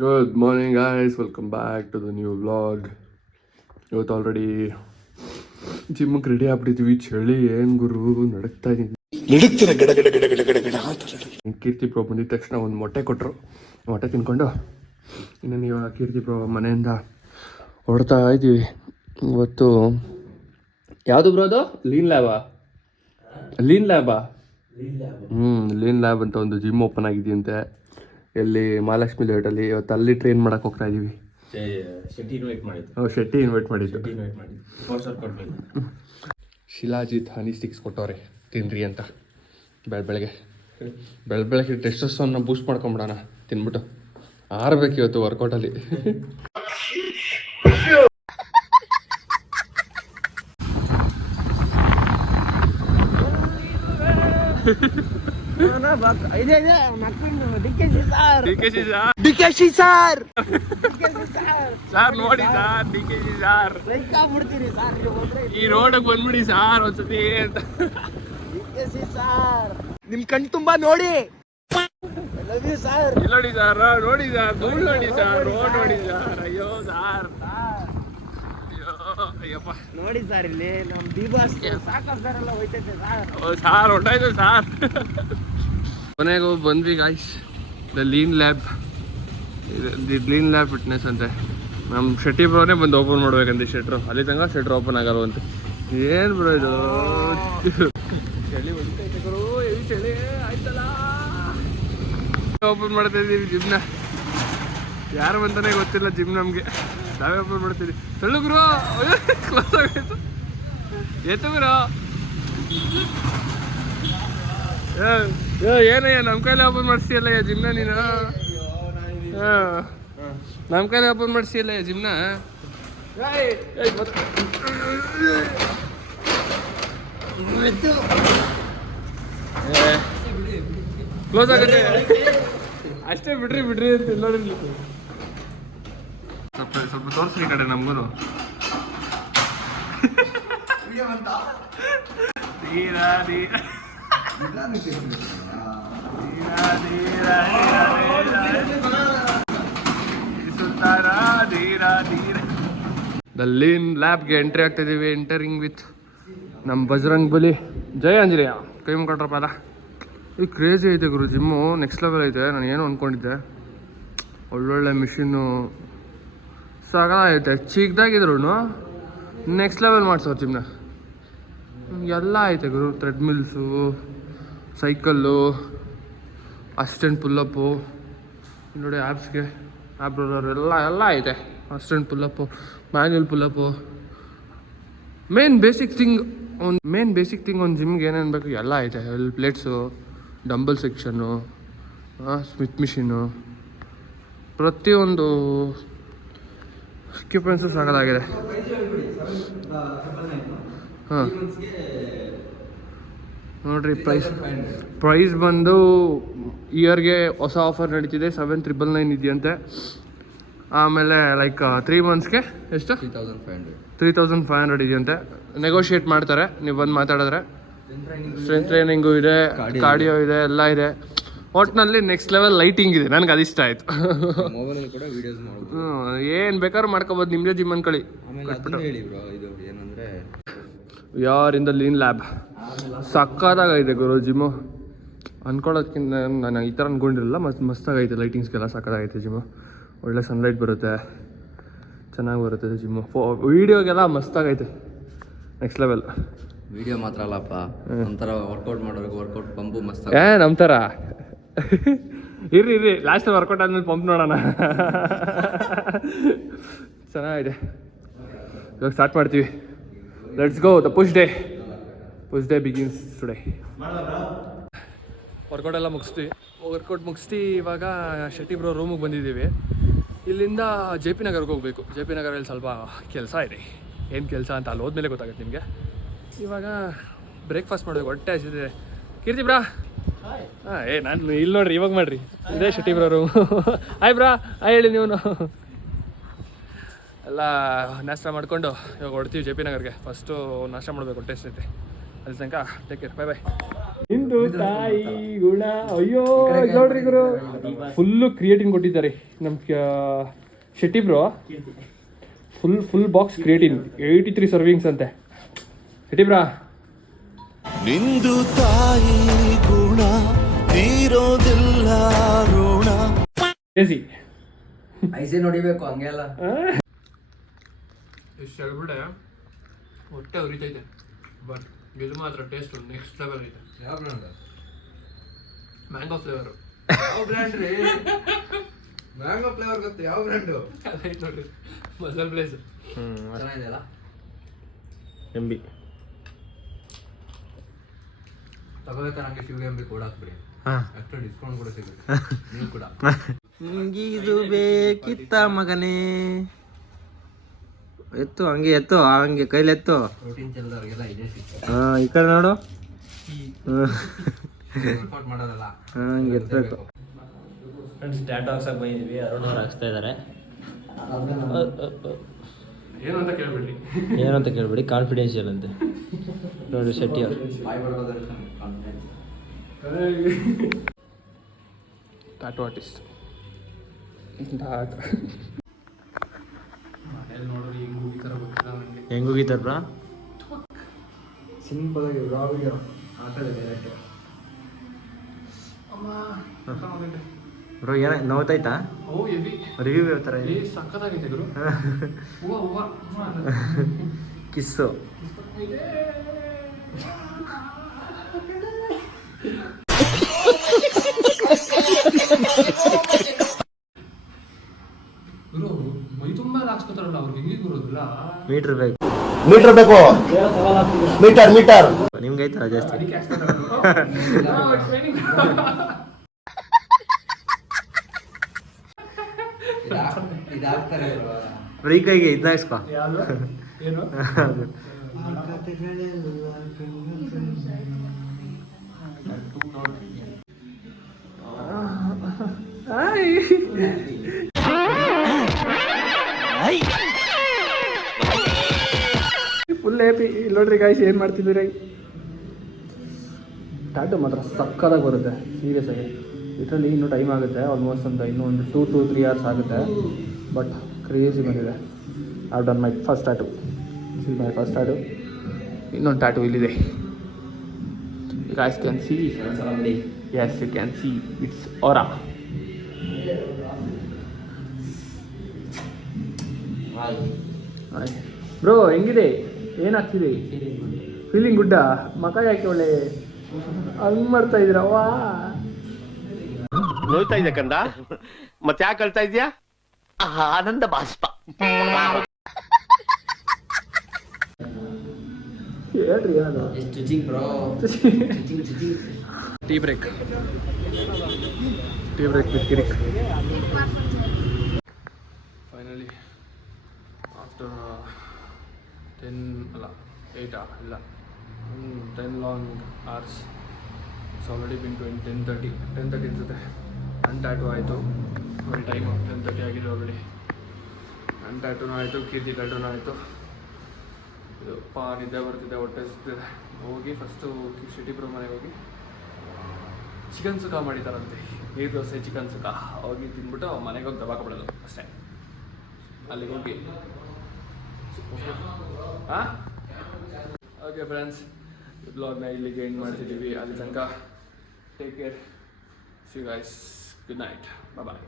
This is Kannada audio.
Good morning guys, welcome back to the new vlog. ಇವತ್ತು ಆಲ್ರೆಡಿ ಜಿಮ್ಗೆ ರೆಡಿ ಆಗ್ಬಿಟ್ಟಿದ್ವಿ. ಚಳಿ ಏನು ಗುರು, ನಡಕ್ತಾ ಇದ್ದೀನಿ. ಕೀರ್ತಿ ಬ್ರೋ ಬಂದಿದ ತಕ್ಷಣ ಒಂದು ಮೊಟ್ಟೆ ಕೊಟ್ಟರು. ಮೊಟ್ಟೆ ತಿನ್ಕೊಂಡು ಇನ್ನು ನೀವು ಕೀರ್ತಿ ಬ್ರೋ ಮನೆಯಿಂದ ಹೊಡ್ತಾ ಇದ್ದೀವಿ. ಇವತ್ತು ಯಾವುದು ಬ್ರೋ ಅದು? ಲೀನ್ ಲ್ಯಾಬಾ? ಲೀನ್ ಲ್ಯಾಬ್ ಅಂತ ಒಂದು ಜಿಮ್ ಓಪನ್ ಆಗಿದೆಯಂತೆ. ಎಲ್ಲಿ ಮಹಾಲಕ್ಷ್ಮಿ ಲೇಟಲ್ಲಿ. ಇವತ್ತು ಅಲ್ಲಿ ಟ್ರೈನ್ ಮಾಡಕ್ಕೆ ಹೋಗ್ತಾ ಇದ್ದೀವಿ. ಶೆಟ್ಟಿ ಇನ್ವೈಟ್ ಮಾಡಿದ್ದು. ಶಿಲಾಜಿತ್ ಹನಿ ಸ್ಟಿಕ್ಸ್ ಕೊಟ್ಟವ್ರೆ, ತಿನ್ರಿ ಅಂತ. ಬೆಳಗ್ಗೆ ಟೆಸ್ಟೋಸ್ಟೆರೋನ್ನ ಬೂಸ್ಟ್ ಮಾಡ್ಕೊಂಬಿಡೋಣ ತಿನ್ಬಿಟ್ಟು. ಆರ್ಬೇಕು ಇವತ್ತು ವರ್ಕೌಟಲ್ಲಿ. ಈ ರೋಡ್ ಬಂದ್ಬಿಡಿ ಸಾರ್ ಒಂದ್ಸತಿ ಅಂತ. ನಿಮ್ ಕಣ್ ತುಂಬಾ ನೋಡಿ ನೋಡಿ ಸರ್, ನೋಡಿ ಸರ್, ಧೂಳು ನೋಡಿ ಸರ್, ರೋಡ್ ನೋಡಿ ಸರ್. ಅಯ್ಯೋ ಸಾರ್, ಅಯ್ಯಪ್ಪ ನೋಡಿ ಸರ್, ಇಲ್ಲಿ ನಮ್ ದಿಬಾಸ್ ಸಾಕಾಗ್ತಾರಲ್ಲ ಹೋಯ್ತೈತೆ ಸಾರ್, ಹೊಂಟಾಯ್ತು ಸಾರ್. ಕೊನೆಗೂ ಬಂದ್ವಿ guys, the lean lab fitness ಅಂತೆ. ನಮ್ಮ ಶೆಟ್ಟಿ ಬ್ರೋನೇ ಬಂದು ಓಪನ್ ಮಾಡ್ಬೇಕಂತೆ ಶೆಟ್ರು. ಅಲ್ಲಿ ತನಕ ಶೆಟ್ರು ಓಪನ್ ಆಗಲ್ಲ ಅಂತ. ಏನು ಬ್ರೋ ಇದು, ಚಳಿ ಹೊಡಿತೈತೆ ಗುರು, ಎಲ್ಲಿ ಚಳಿ ಆಯ್ತಲ್ಲ. ಓಪನ್ ಮಾಡ್ತಾ ಇದ್ದೀವಿ ಜಿಮ್ನ. ಯಾರು ಅಂತಾನೆ ಗೊತ್ತಿಲ್ಲ ಜಿಮ್ ನಮಗೆ, ನಾವೇ ಓಪನ್ ಮಾಡ್ತೀವಿ. ತಳ್ಳು ಗುರು, ಕ್ಲೋಸ್ ಆಗೋಯ್ತು. ಎತ್ತು ಗುರು, ಏನಯ್ಯ ನಮ್ಮ ಕೈಲೇ ಓಪನ್ ಮಾಡಿಸ್ತೀಯಲ್ಲ ಜಿಮ್ನ ನೀನು. ನಮ್ಮ ಕೈಲೇ ಓಪನ್ ಮಾಡಿಸ್ತೀಯಲ್ಲ ಜಿಮ್ನ. ಕ್ಲೋಸ್ ಆಗುತ್ತೆ ಅಷ್ಟೇ, ಬಿಡ್ರಿ ಅಂತ ನೋಡಿ. ಸ್ವಲ್ಪ ತೋರಿಸ್ರಿ ಈ ಕಡೆ ನಮ್ಗೂ. ದ ಲೀನ್ ಲ್ಯಾಬ್ಗೆ ಎಂಟ್ರಿ ಆಗ್ತಾ ಇದೀವಿ. ಎಂಟರಿಂಗ್ ವಿತ್ ನಮ್ಮ ಬಜರಂಗ್ ಬಲಿ. ಜೈ ಆಂಜನೇಯ. ಕೈ ಮುಖಂಡ್ರಪ್ಪ ಅಲ್ಲ. ಇದು ಕ್ರೇಜಿ ಐತೆ ಗುರು ಜಿಮ್ಮು, ನೆಕ್ಸ್ಟ್ ಲೆವೆಲ್ ಐತೆ. ನಾನು ಏನೋ ಅಂದ್ಕೊಂಡಿದ್ದೆ, ಒಳ್ಳೊಳ್ಳೆ ಮಿಷಿನ್ನು ಸಾಕಾಗೈತೆ. ಚಿಕ್ಕದಾಗಿದ್ರು ನೆಕ್ಸ್ಟ್ ಲೆವೆಲ್ ಮಾಡ್ಸೋರು ಜಿಮ್ನ. ಎಲ್ಲ ಐತೆ ಗುರು, ಥ್ರೆಡ್ಮಿಲ್ಸು, ಸೈಕಲ್ಲು, ಅಸಿಸ್ಟೆಂಟ್ ಪುಲ್ಲಪ್ಪು ನೋಡಿ, ಆ್ಯಪ್ಸ್ಗೆ ಆ್ಯಪ್ ರೋಲರ್ ಎಲ್ಲ ಐತೆ. Assistant pullup, manual pullup. Main basic thing ಒಂದು ಜಿಮ್ಗೆ ಏನೇನು ಬೇಕು ಎಲ್ಲ ಐತೆ. Plates, dumbbell section, Smith machine, ಪ್ರತಿಯೊಂದು ಎಕ್ವಿಪ್ಮೆಂಟ್ಸು ಸಾಕಾಗಿದೆ. ಹಾಂ ನೋಡಿರಿ, ಪ್ರೈಸ್ ಬಂದು ಇಯರ್ಗೆ ಹೊಸ ಆಫರ್ ನಡೀತಿದೆ. 7,999 ಇದೆಯಂತೆ. ಆಮೇಲೆ ಲೈಕ್ 3 ಮಂತ್ಸ್ಗೆ ಎಷ್ಟು 3,500 ಇದೆಯಂತೆ. ನೆಗೋಷಿಯೇಟ್ ಮಾಡ್ತಾರೆ ನೀವು ಬಂದು ಮಾತಾಡಿದ್ರೆ. ಸ್ಟ್ರೆಂತ್ ಟ್ರೈನಿಂಗು ಇದೆ, ಕಾರ್ಡಿಯೋ ಇದೆ, ಎಲ್ಲ ಇದೆ. ಒಟ್ಟಿನಲ್ಲಿ ನೆಕ್ಸ್ಟ್ ಲೆವೆಲ್ ಲೈಟಿಂಗ್ ಇದೆ. ನನಗೆ ಅದಿಷ್ಟ ಆಯಿತು. ಏನು ಬೇಕಾದ್ರೂ ಮಾಡ್ಕೋಬೋದು, ನಿಮ್ಮದೇ ಜಿಮ್ ಅನ್ಕೊಳ್ಳಿ. ಯಾರಿಂದ ಲೀನ್ ಲ್ಯಾಬ್ ಸಕ್ಕತ್ತಾಗೈತೆ ಗುರು ಜಿಮ್ಮು. ಅಂದ್ಕೊಳ್ಳೋದಕ್ಕಿಂತ ನಾನು ಈ ಥರ ಅಂದ್ಕೊಂಡಿರಲಿಲ್ಲ. ಮಸ್ತಾಗೈತೆ. ಲೈಟಿಂಗ್ಸ್ಗೆಲ್ಲ ಸಕ್ಕತ್ತಾಗೈತೆ ಜಿಮ್ಮು. ಒಳ್ಳೆ ಸನ್ಲೈಟ್ ಬರುತ್ತೆ, ಚೆನ್ನಾಗಿ ಬರುತ್ತೆ ಜಿಮ್ಮು. ವೀಡಿಯೋಗೆಲ್ಲ ಮಸ್ತಾಗೈತೆ, ನೆಕ್ಸ್ಟ್ ಲೆವೆಲ್. ವಿಡಿಯೋ ಮಾತ್ರ ಅಲ್ಲಪ್ಪ, ಒಂಥರ ವರ್ಕೌಟ್ ಮಾಡೋರಿಗೆ ವರ್ಕೌಟ್ ಪಂಪು ಮಸ್ತ್. ನಮ್ಮ ಥರ ಇರ್ರಿ ಲಾಸ್ಟ್ ವರ್ಕೌಟ್ ಆದ್ಮೇಲೆ ಪಂಪ್ ನೋಡೋಣ. ಚೆನ್ನಾಗಿದೆ. ಇವಾಗ ಸ್ಟಾರ್ಟ್ ಮಾಡ್ತೀವಿ. Let's go. The push day begins today. Workout ಎಲ್ಲ ಮುಗಿಸ್ತೀವಿ. ಇವಾಗ ಶೆಟ್ಟಿ ಬ್ರೋ ರೂಮಿಗೆ ಬಂದಿದ್ದೀವಿ. ಇಲ್ಲಿಂದ ಜೆ ಪಿ ನಗರ್ಗೆ ಹೋಗಬೇಕು. ಜೆ ಪಿ ನಗರಲ್ಲಿ ಸ್ವಲ್ಪ ಕೆಲಸ ಇದೆ. ಏನು ಕೆಲಸ ಅಂತ ಅಲ್ಲಿ ಹೋದ್ಮೇಲೆ ಗೊತ್ತಾಗುತ್ತೆ ನಿಮಗೆ. ಇವಾಗ ಬ್ರೇಕ್ಫಾಸ್ಟ್ ಮಾಡಬೇಕು, ಹೊಟ್ಟೆ ಹಸಿದೆ. ಕೀರ್ತಿ ಬ್ರಾ, ಹಾಂ ನಾನು ಇಲ್ಲಿ ನೋಡ್ರಿ, ಇವಾಗ ಮಾಡ್ರಿ. ಇದೇ ಶೆಟ್ಟಿ ಬ್ರೋ ರೂಮ್. ಹಾಯ್ ಬ್ರಾ, ಹೇಳಿ ನೀವು. ಎಲ್ಲ ನಾಷ್ಟ ಮಾಡಿಕೊಂಡು ಇವಾಗ ಹೊಡ್ತೀವಿ ಜೆ ಪಿ ನಗರ್ಗೆ. ಫಸ್ಟು ನಾಷ್ಟ ಮಾಡಬೇಕು, ಹೊಟ್ಟೆ ಹಸಿದೆ. ಅಲ್ಲಿ ತನಕ ಟೇಕ್ ಕೇರ್, ಬಾಯ್. ನಿಂದು ತಾಯಿ ಗುಣ ಅಯ್ಯೋ ನೋಡ್ರಿ ಗುರು ಫುಲ್ಲು ಕ್ರಿಯೇಟಿನ್ ಕೊಟ್ಟಿದ್ದಾರೆ ನಮ್ಮ Shetty bro. Full box creatine 83 servings ಅಂತೆ ಶೆಟ್ಟಿ ಬ್ರಾ. ನಿಂದು ತಾಯಿ ಗುಣ ತೀರೋದಿಲ್ಲ ಋಣ. ಐಸೆ ನೋಡಿಬೇಕು ಹಂಗೆಲ್ಲ. ಇಷ್ಟು ಹೇಳ್ಬಿಟ್ಟೆ ಹೊಟ್ಟೆ ಉರಿತೈತೆ, ಬಟ್ ಇದು ಮಾತ್ರ ಟೇಸ್ಟ್ ನೆಕ್ಸ್ಟ್ ಲೆವೆಲ್ ಐತೆ. ಯಾವ ಬ್ರ್ಯಾಂಡ್? Mango flavour. ಯಾವ ಬ್ರ್ಯಾಂಡ್ ರೀ? ಮ್ಯಾಂಗೋ ಫ್ಲೇವರ್ ಗೊತ್ತು, ಯಾವ ಬ್ರ್ಯಾಂಡು? ಅದೈತೆ ನೋಡ್ರಿ ಮಸಾಲೆ ಪ್ಲೇಸ್. ಚೆನ್ನಾಗಿದೆಯಲ್ಲ MB ತಗೋಬೇಕಾ? ನಂಗೆ ಶಿವ MB ಕೂಡ ಹಾಕ್ಬಿಡಿ, ಅಷ್ಟು ಡಿಸ್ಕೌಂಟ್ ಕೂಡ ಸಿಗುತ್ತೆ. ನೀವು ಕೂಡ ಇದು ಬೇಕಿತ್ತ ಮಗನೇ. ಎತ್ತು ಹಂಗೆ ಎತ್ತು, ಹಂಗೆ ಕೈಲಿ ಎತ್ತು. ಪ್ರೋಟೀನ್ ಚೆಲ್ದವ್ರಿಗೆಲ್ಲ ಇದೇ ಸಿಗ್ತದೆ. ಈ ಕಡೆ ನೋಡು, ವರ್ಕೌಟ್ ಮಾಡೋದಲ್ಲ ಹಂಗೆ ಎತ್ತಬೇಕು. ಫ್ರೆಂಡ್ಸ್ ಟ್ಯಾಟೋ ಹಾಕ್ಸಕ್ಕೆ ಬಂದಿದ್ವಿ, ಅರುಣ್ ಅವ್ರು ಹಾಕ್ಸ್ತಾ ಇದ್ದಾರೆ. ಏನು ಅಂತ ಕೇಳ್ಬಿಡ್ರಿ, ಏನಂತ ಕೇಳ್ಬಿಡಿ, ಕಾನ್ಫಿಡೆನ್ಷಿಯಲ್ ಅಂತೆ ನೋಡಿ ಶೆಟ್ಟಿ ಅವರು. ಬಾಯ್ ಬರೋದ್ರೆ ಕಾನ್ಫಿಡೆನ್ಸ್. ಟ್ಯಾಟೂ ಆರ್ಟಿಸ್ಟ್ ಮನೇಲಿ ನೋಡ್ರಿ ಹೆಂಗ್ ಹೋಗಿತಾರ ಗೊತ್ತಿಲ್ಲ ನನಗೆ. ಹೆಂಗ್ ಹೋಗಿತ್ತಾರ ಬ್ರಾ? ಸಿಂಪಲ್ ಆಗಿ ರಾ ವಿಡಿಯೋ ಹಾಕಲ್ಲ ಡೈರೆಕ್ಟ್. ಬ್ರೋ ಏನ ನೋವ್ತಾಯ್ತಾ? ಓ ಎವಿ ರಿವ್ಯೂ ಹೇಳ್ತಾರೆ. ಸಕ್ಕತ್ತಾಗೈತೆ ಗುರು. ಹೂವ ಕಿಸ್ಸು. ಗುರು ಮೈ ತುಂಬಾ ಹಾಕ್ಸ್ಕೊತಾರಲ್ಲ ಅವ್ರಿಗೆ ಹೆಂಗೆ ಬರೋದಿಲ್ಲ. ಮೀಟರ್ ಬೇಕು, ಮೀಟರ್ ನಿಮ್ಗೆ ಐತಲ್ಲ ಜಾಸ್ತಿ. ಅದಕ್ಕೆ ಹಾಕ್ಸ್ಕೊತಾರಲ್ಲ. ಇದಾಗ್ತಾರೆ ಫ್ರೀ ಕೈಗೆ ಇದನ್ನ ಹಾಕ್ಸ್ಕೊ. ಏನು ಫುಲ್ ಹ್ಯಾಪಿ. ನೋಡ್ರಿ ಗಾಯ್ಸ್ ಏನು ಮಾಡ್ತಿದ್ದೀರಿ. ಟ್ಯಾಟೂ ಮಾತ್ರ ಸಕ್ಕದಾಗಿ ಬರುತ್ತೆ ಸೀರಿಯಸ್ ಆಗಿ. ಇದರಲ್ಲಿ ಇನ್ನೂ ಟೈಮ್ ಆಗುತ್ತೆ, ಆಲ್ಮೋಸ್ಟ್ ಅಂತ ಇನ್ನೊಂದು 2 to 3 hours ಆಗುತ್ತೆ. ಬಟ್ ಕ್ರೇಜಿ ಬಂದಿದೆ. I done my first tattoo. This is my first tattoo. ಇನ್ನೊಂದು ಟ್ಯಾಟೂ ಇಲ್ಲಿದೆ. You guys can see. Yes, you can see. It's aura. Bro ಹೆಂಗಿದೆ, ಏನಾಗ್ತಿದೆ? ಫೀಲಿಂಗ್ ಗುಡ್ಡಾ? ಮಕ ಯಾಕೆ ಒಳ್ಳೆ ಹಂಗ್ ಮಾಡ್ತಾ ಇದ್ದೀರಾ? ವಾ ನೋಯ್ತಾ ಇದೆ ಕಂದ, ಮತ್ತೆ ಯಾಕೆ ಅಳ್ತಾ ಇದೆಯಾ? ಆನಂದ ಬಾಷ್ಪ. ಹೇಳ್ರಿ ಅದು. ಚುಚಿಂಗ್ ಬ್ರೋ, ಚುಚಿಂಗ್. ಟೀ ಬ್ರೇಕ್ ವಿತ್ ಕಿರಿಕ್. Finally after 10 long hours it's already been 10:30 ಅನ್ಸುತ್ತೆ. ನನ್ನ ಟ್ಯಾಟೂ ಆಯಿತು. ನೋಡಿ ಟೈಮು 10:30 ಆಗಿದೆ ಆಲ್ರೆಡಿ. ನನ್ನ ಟ್ಯಾಟೂನೂ ಆಯಿತು, ಕೀರ್ತಿ ಟ್ಯಾಟೂನೂ ಆಯಿತು. ಇದು ನಿದ್ದೆ ಬರ್ತಿದ್ದೆ, ಹೊಟ್ಟೆ ಸಿಗ್ತಿದೆ. ಹೋಗಿ ಫಸ್ಟು ಶೆಟ್ಟಿ ಬ್ರೋ ಮನೆಗೆ ಹೋಗಿ ಚಿಕನ್ ಸುಕ್ಕ ಮಾಡಿದ್ದಾರಂತೆ, ನೀರು ದೋಸೆ ಚಿಕನ್ ಸುಕ್ಕ. ಹೋಗಿ ತಿಂದ್ಬಿಟ್ಟು ಮನೆಗೆ ಹೋಗಿ ದಬಾಕೊಬಿಡೋದು ಅಷ್ಟೇ. ಅಲ್ಲಿಗೆ ಹೋಗಿ ಹಾಂ ಓಕೆ ಫ್ರೆಂಡ್ಸ್, ಬ್ಲಾಗ್ನ ಇಲ್ಲಿಗೆ ಎಂಡ್ ಮಾಡ್ತಿದ್ದೀವಿ. ಅಲ್ಲಿ ತನಕ take care. See you guys, good night, bye.